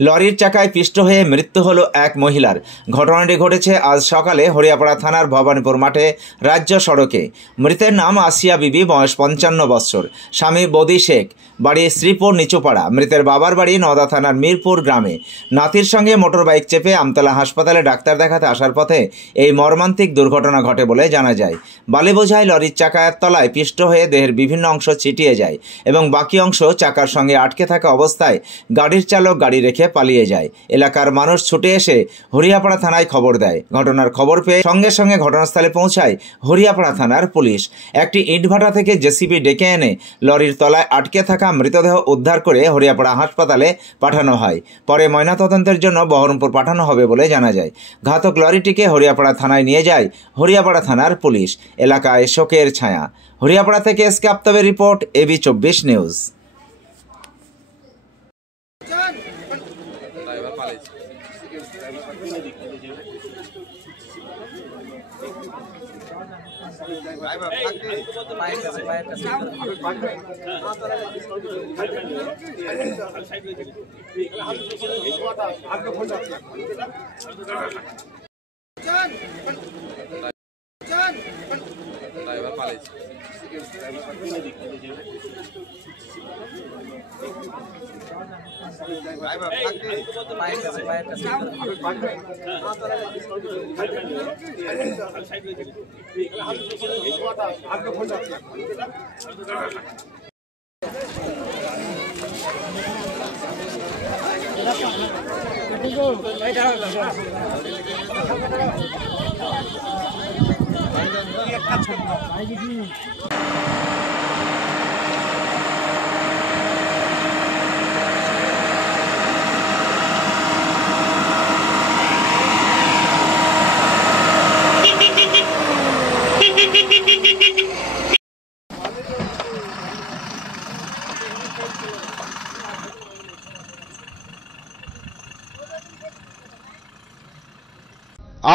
লরির চাকায় পিষ্ট হয়ে মৃত্যু হলো এক মহিলার। ঘটনাটি ঘটেছে আজ সকালে হরিয়াপাড়া থানার ভবানীপুর মাঠে রাজ্য সড়কে। মৃতের নাম আসিয়া বিবি, বয়স 55 বৎসর। স্বামী বদি শেখ, বাড়ি শ্রীপুর নিচুপাড়া। মৃতের বাবার বাড়ি নওদা থানার মিরপুর গ্রামে। নাতির সঙ্গে মোটর বাইক চেপে আমতলা হাসপাতালে ডাক্তার দেখাতে আসার পথে এই মর্মান্তিক দুর্ঘটনা ঘটে বলে জানা যায়। বালি বোঝাই লরির চাকার তলায় পিষ্ট হয়ে দেহের বিভিন্ন অংশ ছিটিয়ে যায় এবং বাকি অংশ চাকার সঙ্গে আটকে থাকা অবস্থায় গাড়ির চালক গাড়ি রেখে পালিয়ে যায়। এলাকার মানুষ ছুটে এসে হরিয়াপাড়া থানায় খবর দেয়। ঘটনার খবর পেয়ে সঙ্গে সঙ্গে ঘটনাস্থলে পৌঁছায় হরিয়াপাড়া থানার পুলিশ। একটি ইটভাটা থেকে জেসিবি ডেকে এনে লরির তলায় আটকে থাকা মৃতদেহ উদ্ধার করে হরিয়াপাড়া হাসপাতালে পাঠানো হয়। পরে ময়নাতদন্তের জন্য বহরমপুর পাঠানো হবে বলে জানা যায়। ঘাতক লরিটিকে হরিয়াপাড়া থানায় নিয়ে যায় হরিয়াপাড়া থানার পুলিশ। এলাকায় শোকের ছায়া। হরিয়াপাড়া থেকে এসকে আফতাবের রিপোর্ট, এবি 24 নিউজ।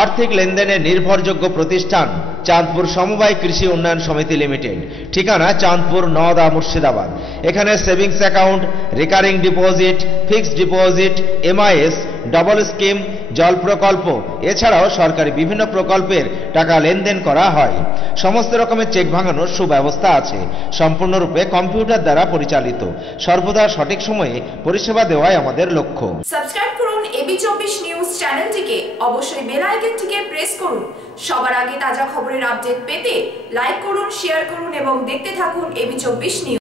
আর্থিক লেনদেনে নির্ভরযোগ্য প্রতিষ্ঠান চাঁদপুর সমবায় কৃষি উন্নয়ন সমিতি লিমিটেড। ঠিকানা চাঁদপুর, নওদা, মুর্শিদাবাদ। এখানে savings account, recurring deposit, fixed deposit, MIS, double scheme, জল প্রকল্প এছাড়াও সরকারি বিভিন্ন প্রকল্পের টাকা লেনদেন করা হয়। সমস্ত রকমের চেক ভাঙানোর সুব্যবস্থা আছে। সম্পূর্ণরূপে কম্পিউটার দ্বারা পরিচালিত। সর্বদা সঠিক সময়ে পরিষেবা দেওয়াই আমাদের লক্ষ্য। সাবস্ক্রাইব করুন এবি 24 নিউজ চ্যানেলটিকে। অবশ্যই বেল আইকনটিকে প্রেস করুন। সবার আগে তাজা খবরের আপডেট পেতে লাইক করুন, শেয়ার করুন এবং দেখতে থাকুন এবি 24 নিউজ।